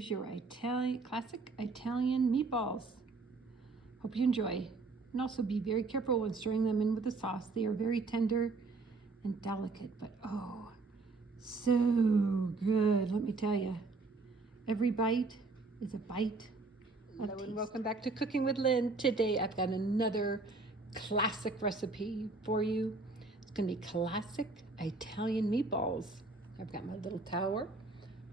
here's your classic Italian meatballs. Hope you enjoy. And also be very careful when stirring them in with the sauce. They are very tender and delicate, but oh, so good. Let me tell you, every bite is a bite. Hello and welcome back to Cooking with Lynn. Today I've got another classic recipe for you. It's gonna be classic Italian meatballs. I've got my little tower,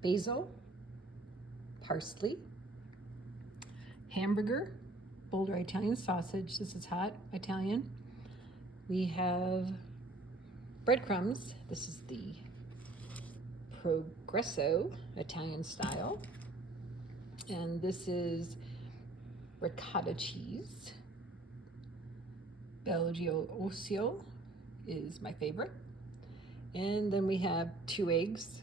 basil, parsley, hamburger, Boulder Italian sausage. This is hot Italian. We have breadcrumbs. This is the Progresso Italian style. And this is ricotta cheese. BelGioioso is my favorite. And then we have 2 eggs.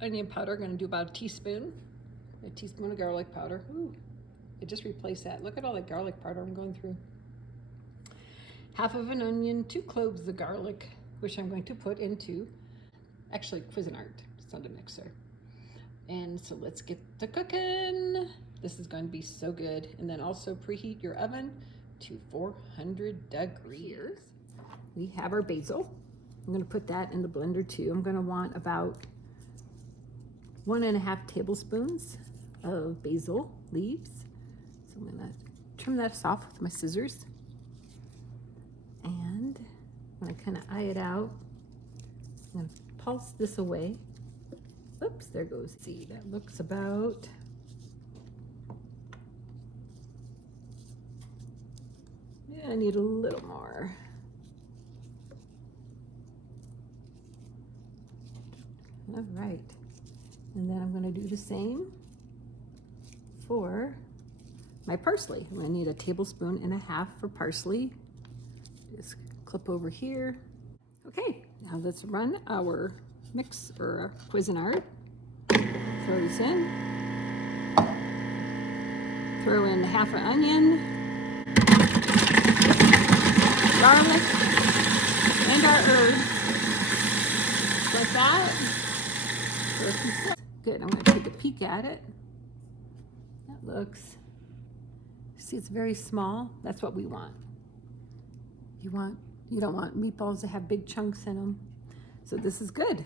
Onion powder, gonna do about a teaspoon of garlic powder. Ooh, I just replaced that. Look at all that garlic powder I'm going through. Half of an onion, 2 cloves of garlic, which I'm going to put into, actually Cuisinart, it's not a mixer. And so let's get to cooking. This is going to be so good. And then also preheat your oven to 400 degrees. We have our basil. I'm gonna put that in the blender too. I'm gonna want about 1.5 tablespoons of basil leaves. So I'm gonna trim that off with my scissors. And I'm gonna kind of eye it out. I'm gonna pulse this away. Oops, there goes. See, that looks about I need a little more. All right, and then I'm going to do the same for my parsley. I'm going to need 1.5 tablespoons for parsley. Just clip over here. Okay, now let's run our mix or Cuisinart. Throw this in. Throw in half an onion, garlic, and our herbs. Like that. Good, I'm going to take a peek at it. That looks, see, it's very small. That's what we want. You don't want meatballs to have big chunks in them. So this is good.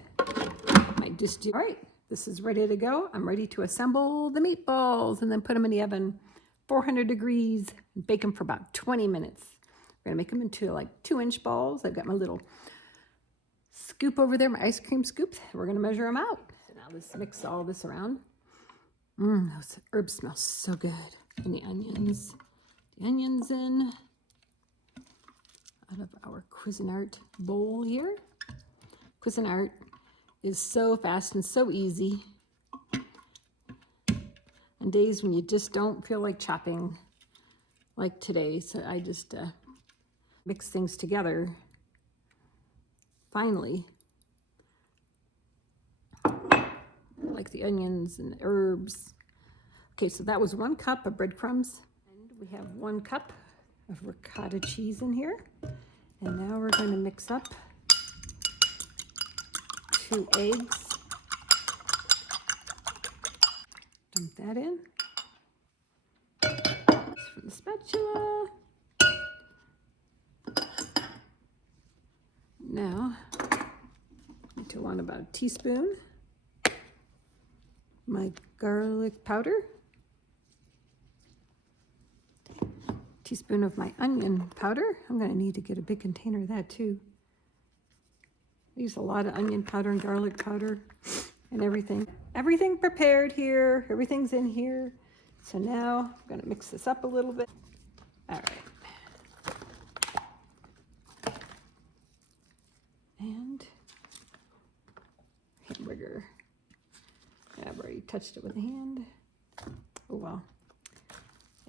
Might just do, all right, this is ready to go. I'm ready to assemble the meatballs and then put them in the oven, 400 degrees, and bake them for about 20 minutes. We're gonna make them into like 2-inch balls. I've got my little scoop over there, my ice cream scoop. We're gonna measure them out. So now let's mix all this around. Those herbs smell so good. And the onions. The onions in out of our Cuisinart bowl here. Cuisinart is so fast and so easy. On days when you just don't feel like chopping like today, so I just mix things together. Finally, like the onions and the herbs. Okay, so that was 1 cup of breadcrumbs. And we have 1 cup of ricotta cheese in here. And now we're going to mix up 2 eggs. Dump that in. From the spatula. Now, I want about a teaspoon. My garlic powder. Teaspoon of my onion powder. I'm going to need to get a big container of that too. I use a lot of onion powder and garlic powder and everything. Everything prepared here. Everything's in here. So now I'm going to mix this up a little bit. All right. And hamburger. I've already touched it with a hand. Oh well.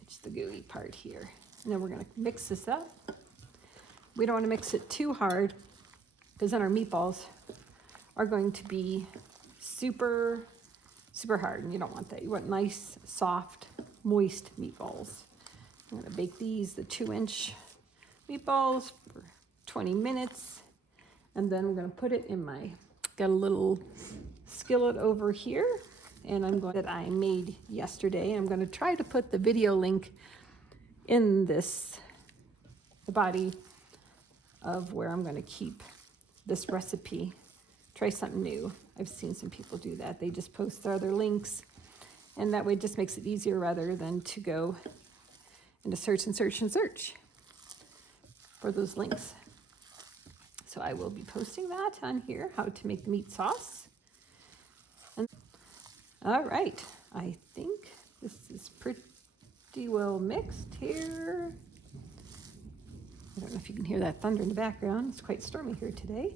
It's the gooey part here. And then we're going to mix this up. We don't want to mix it too hard because then our meatballs are going to be super hard, and you don't want that. You want nice, soft, moist meatballs. I'm going to bake these, the 2-inch meatballs, for 20 minutes. And then we're going to put it in got a little skillet over here. and that I made yesterday. I'm going to try to put the video link in the body of where I'm going to keep this recipe. Try something new. I've seen some people do that. They just post their other links, and that way it just makes it easier rather than to go and to search and search and search for those links. So I will be posting that on here, how to make the meat sauce. And all right, I think this is pretty well mixed here. I don't know if you can hear that thunder in the background. It's quite stormy here today.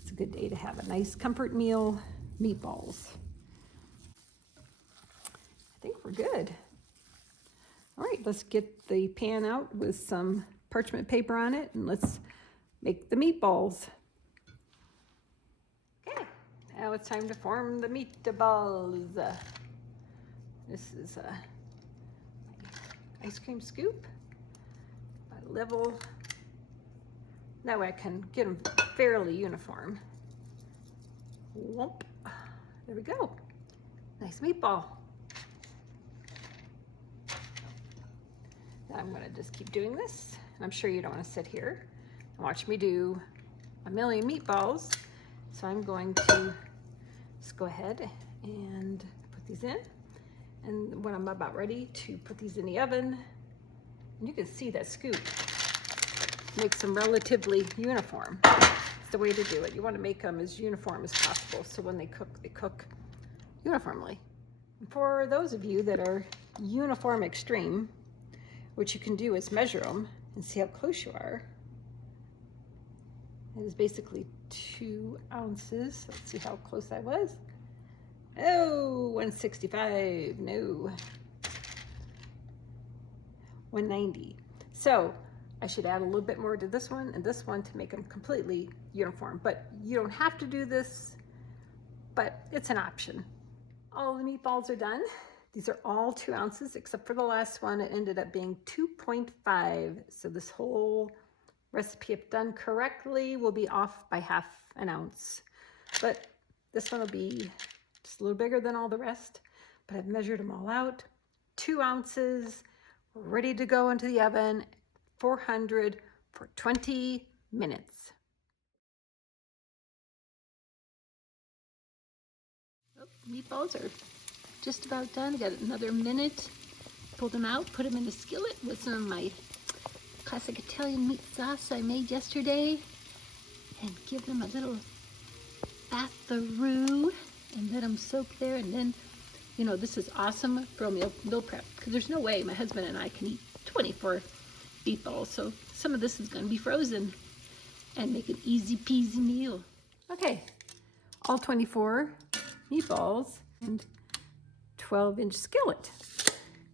It's a good day to have a nice comfort meal meatballs. I think we're good. All right, let's get the pan out with some parchment paper on it, and let's make the meatballs. Okay, now it's time to form the meatballs. This is a ice cream scoop, a level. That way I can get them fairly uniform. Whoop. There we go. Nice meatball. Now I'm gonna just keep doing this. I'm sure you don't want to sit here and watch me do a million meatballs. So I'm going to just go ahead and put these in. And when I'm about ready to put these in the oven, and you can see that scoop makes them relatively uniform. It's the way to do it. You want to make them as uniform as possible, so when they cook uniformly. And for those of you that are uniform extreme, what you can do is measure them and see how close you are. It is basically 2 ounces. Let's see how close I was. Oh, 165, no. 190. So I should add a little bit more to this one and this one to make them completely uniform. But you don't have to do this, but it's an option. All the meatballs are done. These are all 2 ounces, except for the last one. It ended up being 2.5. So this whole recipe, if done correctly, will be off by ½ an ounce. But this one will be just a little bigger than all the rest. But I've measured them all out. 2 ounces, ready to go into the oven, 400 for 20 minutes. Oh, meatballs are just about done. I got another minute. Pull them out, put them in the skillet with some of my classic Italian meat sauce I made yesterday, and give them a little bath-a-roo and let them soak there. And then, you know, this is awesome for meal prep, because there's no way my husband and I can eat 24 meatballs. So some of this is going to be frozen and make an easy peasy meal. Okay, all 24 meatballs and 12-inch skillet.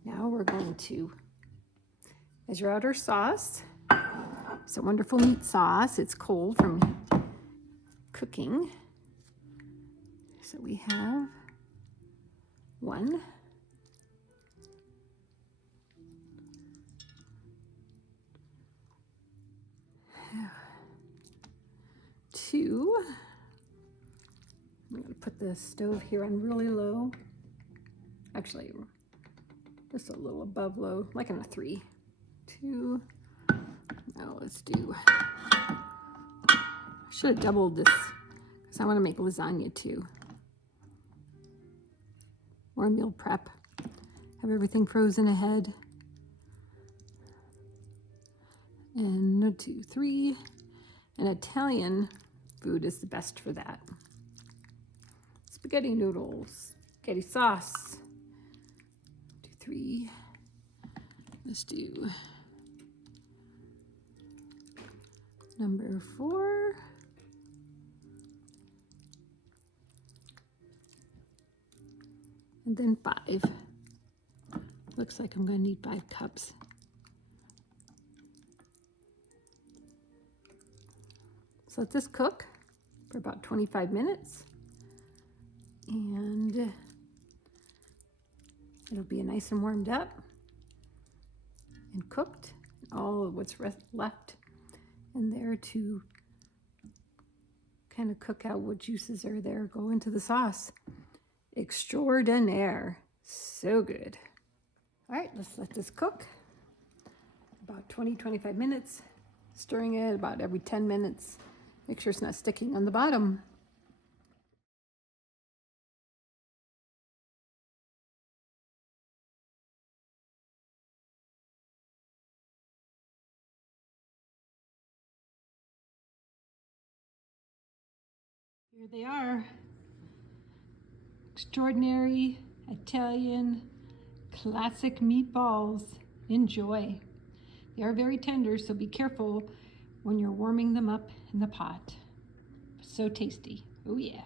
Now we're going to measure out our sauce. It's a wonderful meat sauce. It's cold from cooking. So we have 1, 2. I'm going to put the stove here on really low. Actually, just a little above low, like in a 3. 2. Now let's do, I should have doubled this because I want to make lasagna too. Or meal prep. Have everything frozen ahead. And 1, 2, 3. And Italian food is the best for that. Spaghetti noodles, spaghetti sauce. 2, 3. Let's do number 4. And then 5. Looks like I'm going to need 5 cups. So let this cook for about 25 minutes. And it'll be nice and warmed up and cooked. All of what's left in there to kind of cook out what juices are there, go into the sauce. extraordinaire. So good. All right, let's let this cook. About 20-25 minutes. Stirring it about every 10 minutes. Make sure it's not sticking on the bottom. Here they are. Extraordinary Italian classic meatballs. Enjoy. They are very tender, so be careful when you're warming them up in the pot. So tasty. Oh yeah.